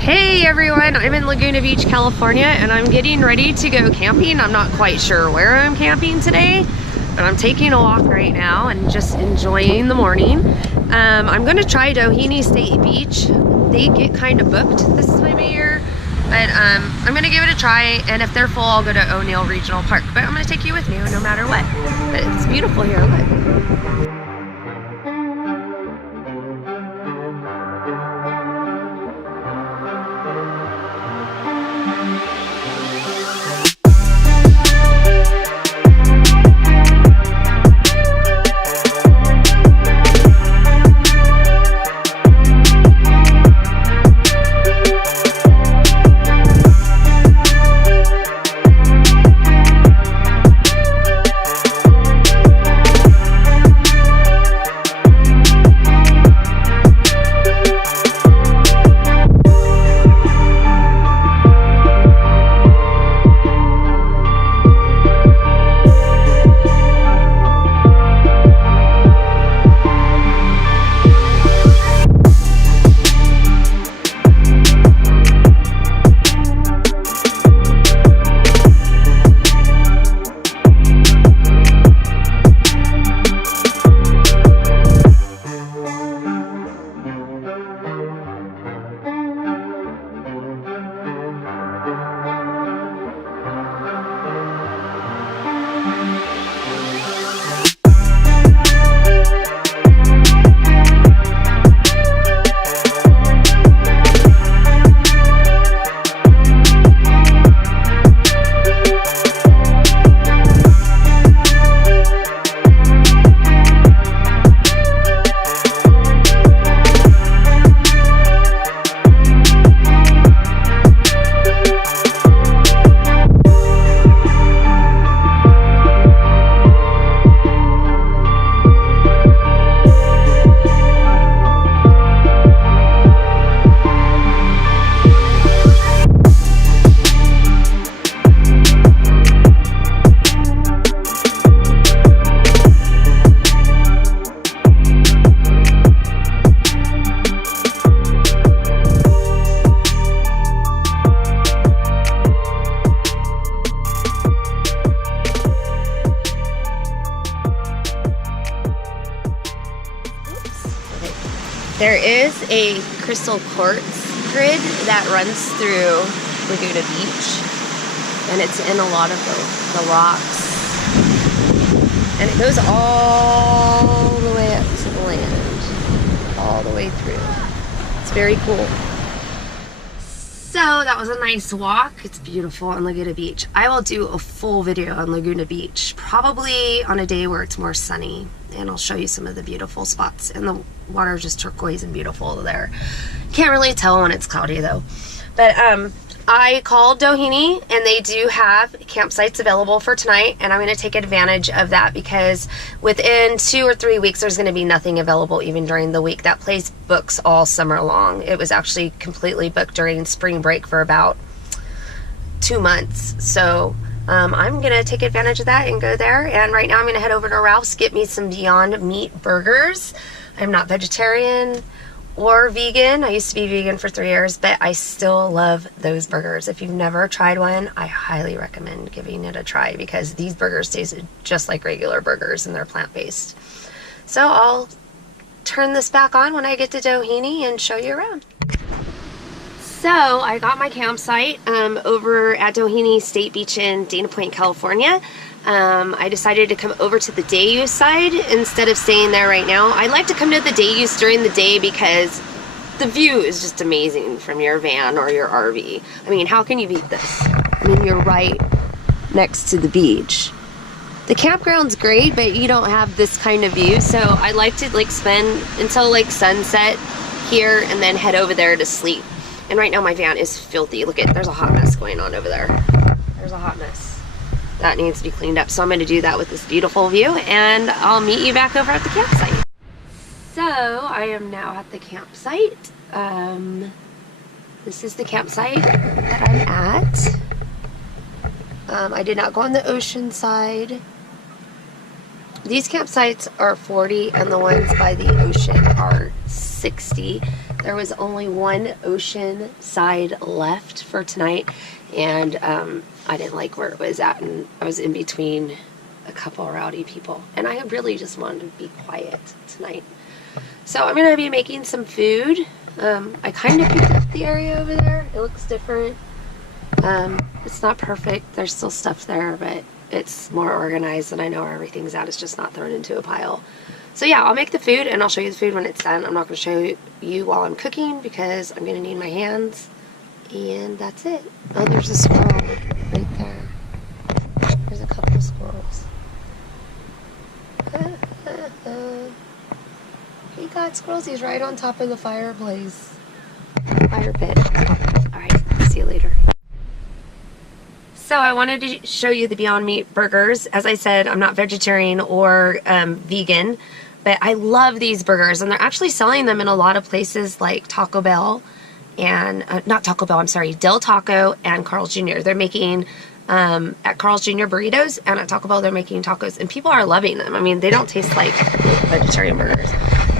Hey everyone, I'm in Laguna Beach, California, and I'm getting ready to go camping. I'm not quite sure where I'm camping today, but I'm taking a walk right now and just enjoying the morning. I'm gonna try Doheny State Beach. They get kind of booked this time of year, but I'm gonna give it a try, and if they're full, I'll go to O'Neill Regional Park. But I'm gonna take you with me no matter what. But it's beautiful here, look. There is a crystal quartz grid that runs through Laguna Beach, and it's in a lot of the rocks, and it goes all the way up to the land, all the way through. It's very cool. So that was a nice walk. It's beautiful on Laguna Beach. I will do a full video on Laguna Beach, probably on a day where it's more sunny, and I'll show you some of the beautiful spots. And the water is just turquoise and beautiful there. Can't really tell when it's cloudy though. But I called Doheny, and they do have campsites available for tonight, and I'm going to take advantage of that because within 2 or 3 weeks there's going to be nothing available even during the week. That place books all summer long. It was actually completely booked during spring break for about 2 months. So I'm going to take advantage of that and go there. And right now I'm going to head over to Ralph's, get me some Beyond Meat burgers. I'm not vegetarian or vegan. I used to be vegan for 3 years, but I still love those burgers. If you've never tried one, I highly recommend giving it a try because these burgers taste just like regular burgers and they're plant-based. So I'll turn this back on when I get to Doheny and show you around. So I got my campsite over at Doheny State Beach in Dana Point, California. I decided to come over to the day use side instead of staying there right now. I like to come to the day use during the day because the view is just amazing from your van or your RV. I mean, how can you beat this? I mean, you're right next to the beach. The campground's great, but you don't have this kind of view, so I like to like spend until like sunset here and then head over there to sleep. And right now my van is filthy. Look at, there's a hot mess going on over there. There's a hot mess. That needs to be cleaned up. So I'm going to do that with this beautiful view, and I'll meet you back over at the campsite. So I am now at the campsite. This is the campsite that I'm at. I did not go on the ocean side. These campsites are $40 and the ones by the ocean are $60. There was only one ocean side left for tonight, and I didn't like where it was at, and I was in between a couple rowdy people, and I really just wanted to be quiet tonight. So I'm gonna be making some food. I kind of picked up the area over there. It looks different. It's not perfect. There's still stuff there, but it's more organized and I know where everything's at. It's just not thrown into a pile. So yeah, I'll make the food and I'll show you the food when it's done. I'm not going to show you while I'm cooking because I'm going to need my hands. And that's it. Oh, there's a squirrel right there. There's a couple of squirrels. He got squirrels. He's right on top of the fireplace. Fire pit. Alright, see you later. So I wanted to show you the Beyond Meat burgers. As I said, I'm not vegetarian or vegan, but I love these burgers, and they're actually selling them in a lot of places like Taco Bell and not Taco Bell, I'm sorry, Del Taco and Carl's Jr. They're making at Carl's Jr. burritos, and at Taco Bell they're making tacos, and people are loving them. I mean, they don't taste like vegetarian burgers.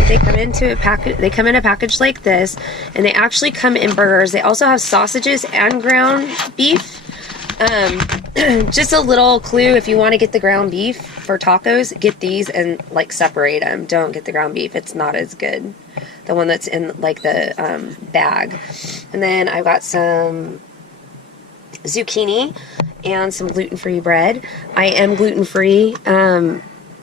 They come into a package. They come in a package like this, and they actually come in burgers. They also have sausages and ground beef. Just a little clue, if you want to get the ground beef for tacos, get these and like separate them. Don't get the ground beef. It's not as good. The one that's in like the bag. And then I've got some zucchini and some gluten-free bread. I am gluten-free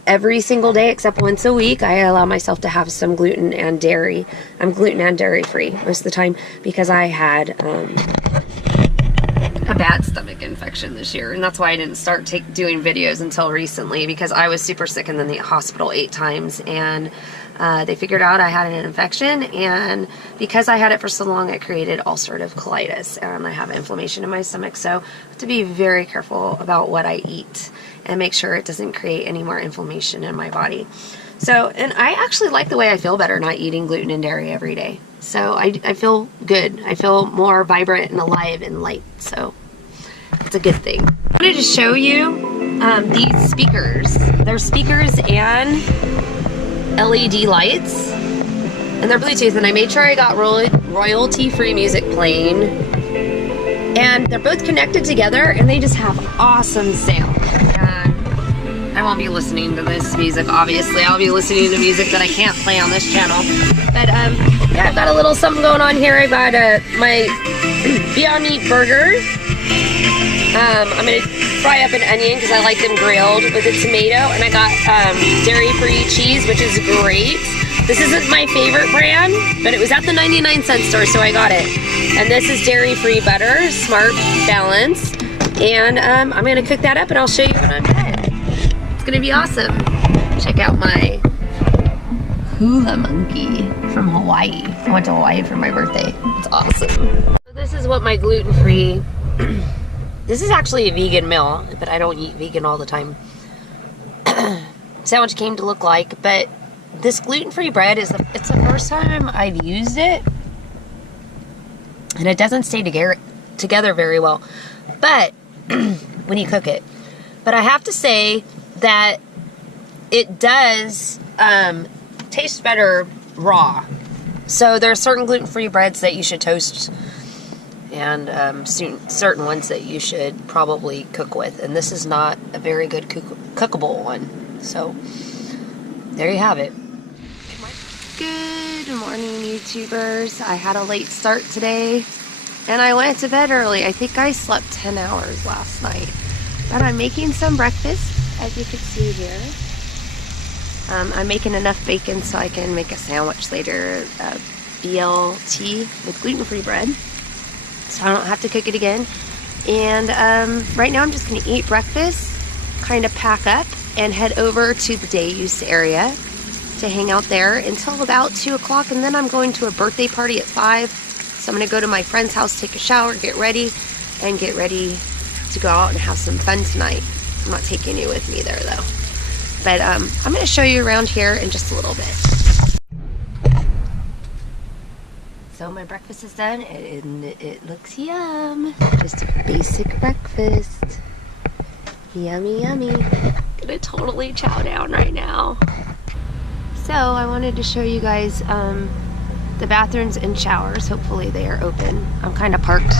every single day except once a week. I allow myself to have some gluten and dairy. I'm gluten and dairy free most of the time because I had a bad stomach infection this year, and that's why I didn't start doing videos until recently, because I was super sick and in the hospital 8 times, and they figured out I had an infection, and because I had it for so long, it created ulcerative colitis, and I have inflammation in my stomach, so I have to be very careful about what I eat and make sure it doesn't create any more inflammation in my body. So, and I actually like the way I feel better not eating gluten and dairy every day. So I feel good. I feel more vibrant and alive and light. So it's a good thing. I wanted to show you these speakers. They're speakers and LED lights. And they're Bluetooth. And I made sure I got royalty-free music playing. And they're both connected together and they just have awesome sound. I won't be listening to this music, obviously. I'll be listening to music that I can't play on this channel. But, yeah, I've got a little something going on here. I've got my Beyond Meat burger. I'm going to fry up an onion because I like them grilled with a tomato. And I got dairy-free cheese, which is great. This isn't my favorite brand, but it was at the 99-cent store, so I got it. And this is dairy-free butter, Smart Balance. And I'm going to cook that up, and I'll show you when I'm done. Gonna be awesome. Check out my hula monkey from Hawaii. I went to Hawaii for my birthday. It's awesome. So this is what my gluten-free, this is actually a vegan meal, but I don't eat vegan all the time. Sandwich came to look like, but this gluten-free bread is it's the first time I've used it, and it doesn't stay together very well, but when you cook it. But I have to say that it does taste better raw. So there are certain gluten-free breads that you should toast, and certain ones that you should probably cook with. And this is not a very good cookable one. So there you have it. Good morning, YouTubers. I had a late start today, and I went to bed early. I think I slept 10 hours last night. But I'm making some breakfast, as you can see here. I'm making enough bacon so I can make a sandwich later, BLT with gluten-free bread, so I don't have to cook it again. And right now I'm just going to eat breakfast, kind of pack up, and head over to the day use area to hang out there until about 2 o'clock, and then I'm going to a birthday party at 5. So I'm going to go to my friend's house, take a shower, get ready to go out and have some fun tonight. I'm not taking you with me there though. But I'm going to show you around here in just a little bit. So my breakfast is done and it looks yum. Just a basic breakfast. Yummy, yummy. Gonna totally chow down right now. So I wanted to show you guys the bathrooms and showers, hopefully they are open. I'm kind of parked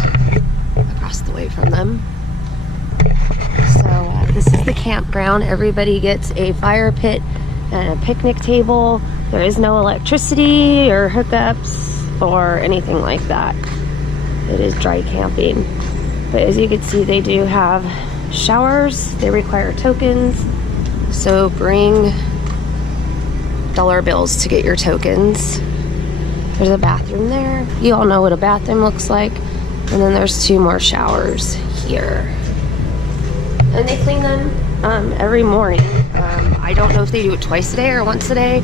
across the way from them. So this is the campground. Everybody gets a fire pit and a picnic table. There is no electricity or hookups or anything like that. It is dry camping. But as you can see, they do have showers. They require tokens. So bring dollar bills to get your tokens. There's a bathroom there. You all know what a bathroom looks like. And then there's 2 more showers here. And they clean them every morning. I don't know if they do it twice a day or once a day.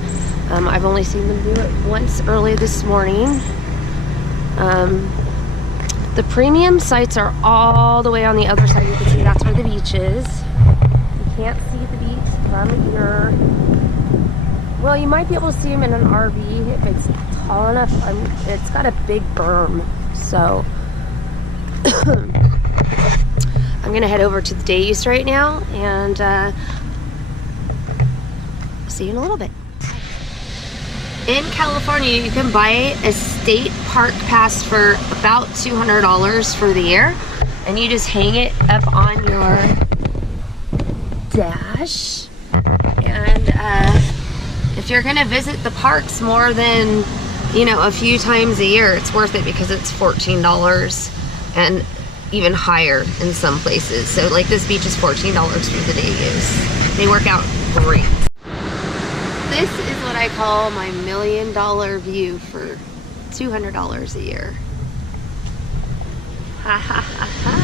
I've only seen them do it once early this morning. The premium sites are all the way on the other side. You can see that's where the beach is. You can't see the beach from here. Well, you might be able to see them in an RV if it's tall enough. It's got a big berm, so I'm gonna head over to the day use right now, and see you in a little bit. In California, you can buy a state park pass for about $200 for the year, and you just hang it up on your dash. And if you're gonna visit the parks more than, you know, a few times a year, it's worth it because it's $14 and even higher in some places. So like this beach is $14 for the day use. They work out great. This is what I call my $1 million view for $200 a year. Ha ha ha ha.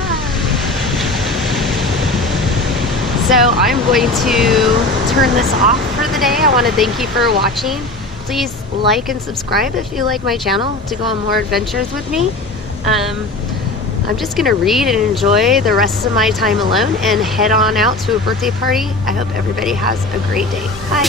So I'm going to turn this off for the day. I want to thank you for watching. Please like and subscribe if you like my channel to go on more adventures with me. I'm just gonna read and enjoy the rest of my time alone and head on out to a birthday party. I hope everybody has a great day. Bye.